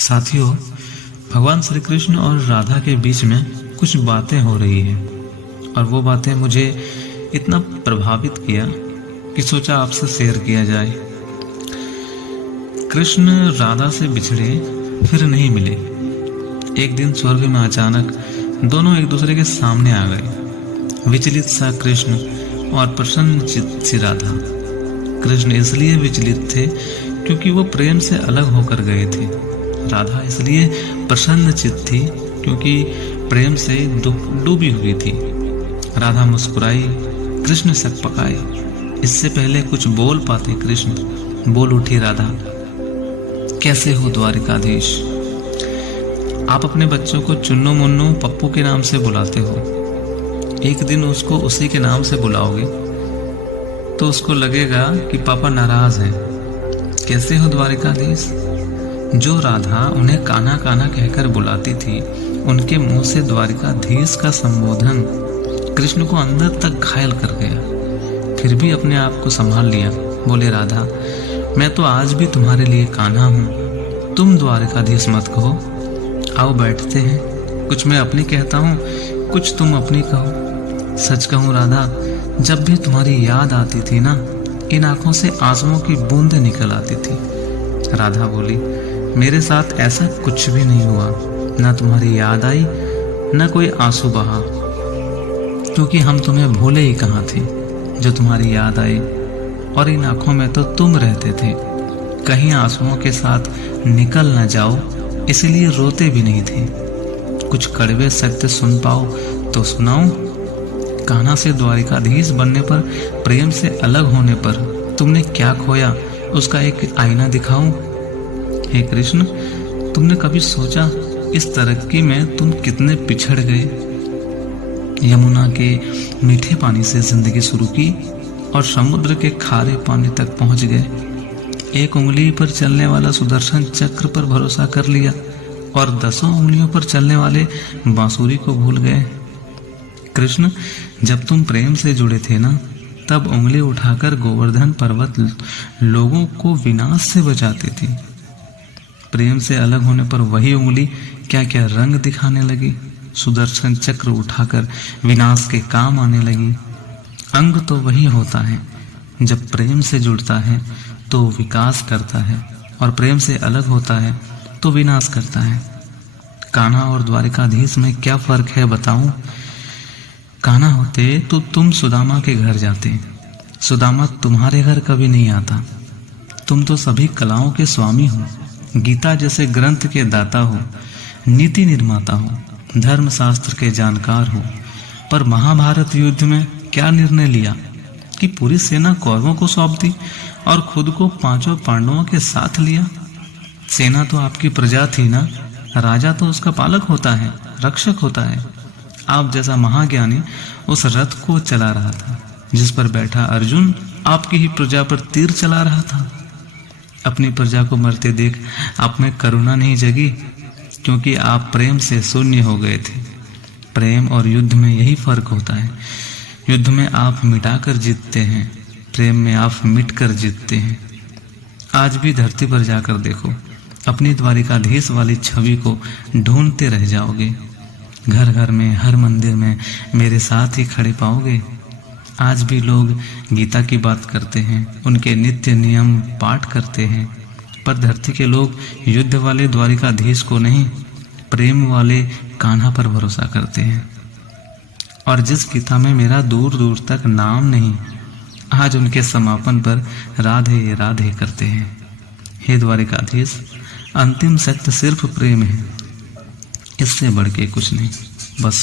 साथियों, भगवान श्री कृष्ण और राधा के बीच में कुछ बातें हो रही है और वो बातें मुझे इतना प्रभावित किया कि सोचा आपसे शेयर किया जाए। कृष्ण राधा से बिछड़े फिर नहीं मिले। एक दिन स्वर्ग में अचानक दोनों एक दूसरे के सामने आ गए। विचलित सा कृष्ण और प्रसन्न चित्त सी राधा। कृष्ण इसलिए विचलित थे क्योंकि वो प्रेम से अलग होकर गए थे। राधा इसलिए प्रसन्न चित्त थी क्योंकि प्रेम से डूबी हुई थी। राधा मुस्कुराई, कृष्ण सकपकाए। इससे पहले कुछ बोल पाते कृष्ण, बोल उठी राधा, कैसे हो द्वारिकाधीश? आप अपने बच्चों को चुन्नू मुन्नू पप्पू के नाम से बुलाते हो। एक दिन उसको उसी के नाम से बुलाओगे तो उसको लगेगा कि पापा नाराज हैं। कैसे हो द्वारिकाधीश? जो राधा उन्हें कान्हा कान्हा कहकर बुलाती थी, उनके मुंह से द्वारिकाधीश का संबोधन कृष्ण को अंदर तक घायल कर गया। फिर भी अपने आप को संभाल लिया। बोले, राधा, मैं तो आज भी तुम्हारे लिए कान्हा हूँ, तुम द्वारिकाधीश मत कहो। आओ बैठते हैं, कुछ मैं अपनी कहता हूँ, कुछ तुम अपनी कहो। सच कहूँ राधा, जब भी तुम्हारी याद आती थी ना, इन आंखों से आंसुओं की बूंदें निकल आती थी। राधा बोली, मेरे साथ ऐसा कुछ भी नहीं हुआ, ना तुम्हारी याद आई ना कोई आंसू बहा, क्योंकि हम तुम्हें भूले ही कहाँ थे जो तुम्हारी याद आई। और इन आंखों में तो तुम रहते थे, कहीं आंसुओं के साथ निकल न जाओ, इसलिए रोते भी नहीं थे। कुछ कड़वे सत्य सुन पाओ तो सुनाऊं। कान्हा से द्वारिकाधीश बनने पर, प्रेम से अलग होने पर तुमने क्या खोया, उसका एक आईना दिखाऊं। हे कृष्ण, तुमने कभी सोचा इस तरक्की में तुम कितने पिछड़ गए? यमुना के मीठे पानी से जिंदगी शुरू की और समुद्र के खारे पानी तक पहुंच गए। एक उंगली पर चलने वाला सुदर्शन चक्र पर भरोसा कर लिया और 10 उंगलियों पर चलने वाले बांसुरी को भूल गए। कृष्ण, जब तुम प्रेम से जुड़े थे ना, तब उंगली उठाकर गोवर्धन पर्वत लोगों को विनाश से बचाती थी। प्रेम से अलग होने पर वही उंगली क्या क्या रंग दिखाने लगी। सुदर्शन चक्र उठाकर विनाश के काम आने लगी। अंग तो वही होता है, जब प्रेम से जुड़ता है तो विकास करता है और प्रेम से अलग होता है तो विनाश करता है। कान्हा और द्वारिकाधीश में क्या फर्क है बताऊं? कान्हा होते तो तुम सुदामा के घर जाते, सुदामा तुम्हारे घर कभी नहीं आता। तुम तो सभी कलाओं के स्वामी हो, गीता जैसे ग्रंथ के दाता हो, नीति निर्माता हो, धर्मशास्त्र के जानकार हो। पर महाभारत युद्ध में क्या निर्णय लिया कि पूरी सेना कौरवों को सौंप दी और खुद को 5 पांडवों के साथ लिया। सेना तो आपकी प्रजा थी ना, राजा तो उसका पालक होता है, रक्षक होता है। आप जैसा महाज्ञानी उस रथ को चला रहा था जिस पर बैठा अर्जुन आपकी ही प्रजा पर तीर चला रहा था। अपनी प्रजा को मरते देख आप में करुणा नहीं जगी, क्योंकि आप प्रेम से शून्य हो गए थे। प्रेम और युद्ध में यही फर्क होता है। युद्ध में आप मिटाकर जीतते हैं, प्रेम में आप मिटकर जीतते हैं। आज भी धरती पर जाकर देखो, अपनी द्वारिकाधीश वाली छवि को ढूंढते रह जाओगे। घर घर में, हर मंदिर में मेरे साथ ही खड़े पाओगे। आज भी लोग गीता की बात करते हैं, उनके नित्य नियम पाठ करते हैं, पर धरती के लोग युद्ध वाले द्वारिकाधीश को नहीं, प्रेम वाले कान्हा पर भरोसा करते हैं। और जिस गीता में मेरा दूर दूर तक नाम नहीं, आज उनके समापन पर राधे राधे करते हैं। हे द्वारिकाधीश, अंतिम सत्य सिर्फ प्रेम है, इससे बढ़ के कुछ नहीं। बस